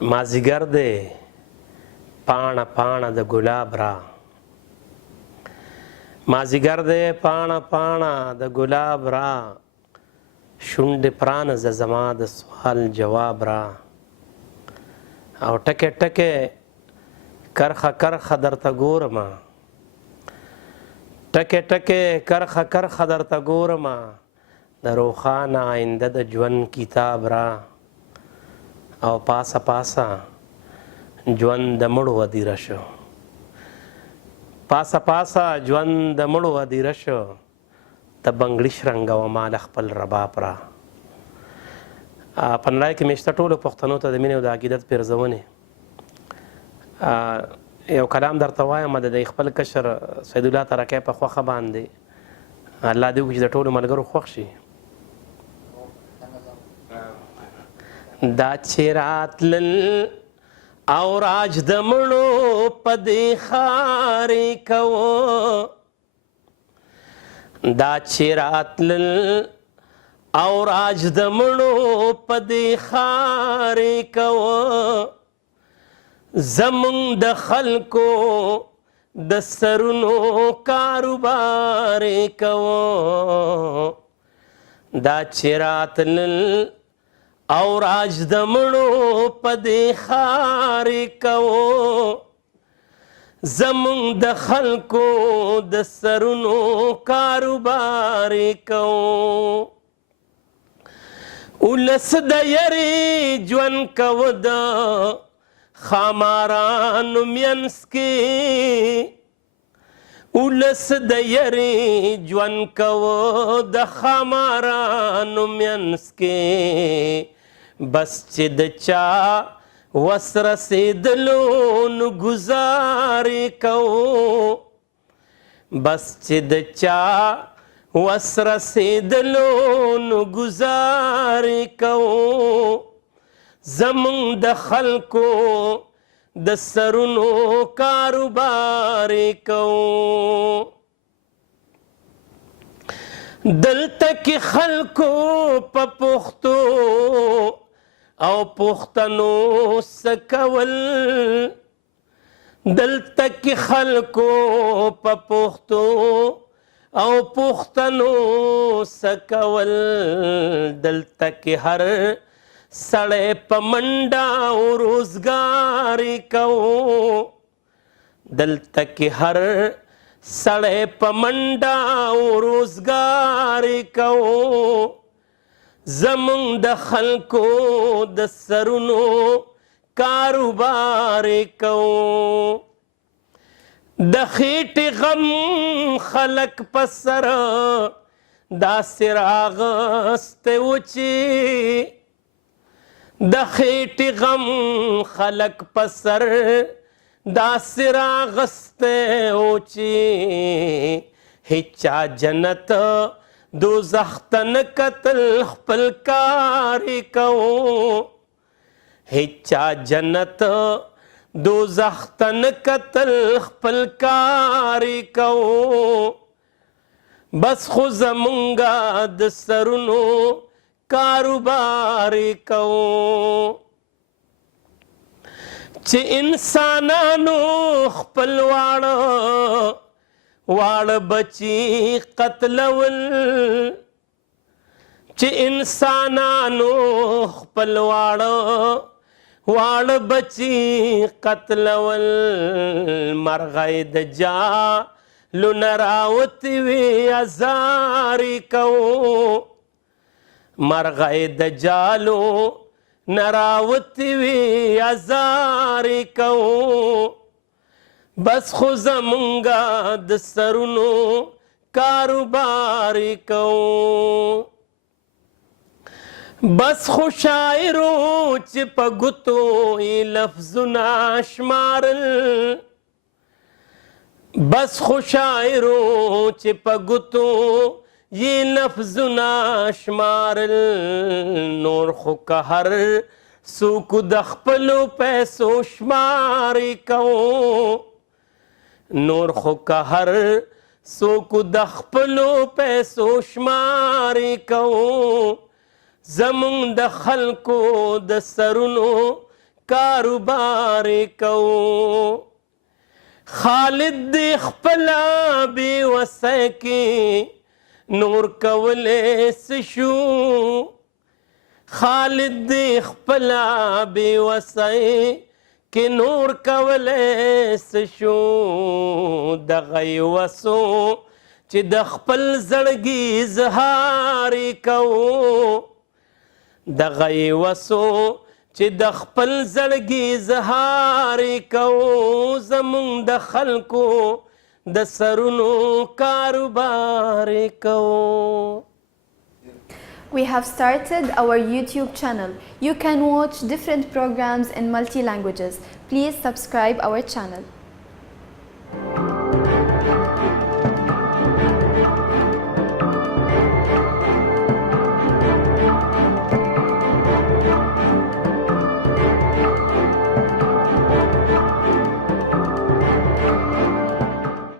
مازیګر دی پاڼه پاڼه د ګلاب را مازیګر دی پاڼه پاڼه د ګلاب را شونډې پرانیزه زما د سوال جواب را او ټکې ټکې کرخه کرخه درته ګورمه ټکې ټکې کرخه کرخه درته ګورمه د روښانه آینده د ژوند کتاب را او پاسه پاسه ژوند د مړو ودیره شو پاسه پاسه ژوند د مړو ودیره شو ته بنګړي شرنګوه ما له خپل رباب را په نړۍ کې مې شته ټولو پښتنو ته د مینې او د عقیدت پېرزونې یو کلام درته وایم د خپل کشر سیدالله ترکی په خوښه باندې الله دې وکړي چې د ټولو ملګرو خوښ شي دا چې راتلل او راج د مړو په دې ښارې کوو دا چې راتلل او راج د مړو په دې ښارې کوو زمونږ د خلکو د سرونو کاروبارې کوو دا چې راتلل او راج د مړو په دې ښارې کوو زمونږ د خلکو د سرونو کاروبارې کوو ولس د یرې ژوند کوو د خامارانو منځ کې ولس د یرې ژوند کوو د خامارانو منځ کې بس چې د چا وس رسېدلو نو ګزارې کوو بس چې د چا وس رسېدلو نو ګزارې کوو زمونږ د خلکو د سرونو کاروبارې کوو دلته کې خلکو په پښتو او پښتنو څه کول دلته کې خلکو په پښتو او پښتنو څه کول دلته کې هر سړی په منډه او روزګارې کوو دلته کې هر سړی په منډه او روزګارې کوو زمونږ د خلکو د سرونو کاروبارې کوو د خېټې غم خلک په سر داسې راغستی و چې د خېټې غم خلک په سر داسې راغستی و چې هیچا جنت دوزخ ته نه کتل خپل کارې کوو هیچا جنت دوزخ ته نه کتل خپل کارې کوو بس خو زمونږه د سرونو کاروبارې کوو چې انسانانو خپل واړه بچي قتلول چې انسانانو خپل واړه بچي قتلول مرغۍ د جالو نه راوتې وې ازارې کوو مرغۍ د جالو نه راوتې وې ازارې کوو بس خو زمونږه د سرونو کاروبارې کوو بس خو شاعرو چې په ګوتو یې لفظونه شمارل بس خو شاعرو چې په ګوتو یې لفظونه شمارل نور خو که هر څوک د خپلو پیسو شمارې کوو نور خو که هر څوک د خپلو پیسو شمارې کوو زمونږ د خلکو د سرونو کاروبار کوو خالد دی خپلا بی وسه کې نور کولی سشو خالد دی خپلا بی وسه کې نور کولی سشو دغه یې وسو چې د خپل زړګي اظهار یې کوو دغه یې وسو چې د خپل زړګي اظهار یې کوو زمونږ د خلکو د سرونو کاروبار یې کوو. We have started our YouTube channel. You can watch different programs in multi languages. Please subscribe our channel.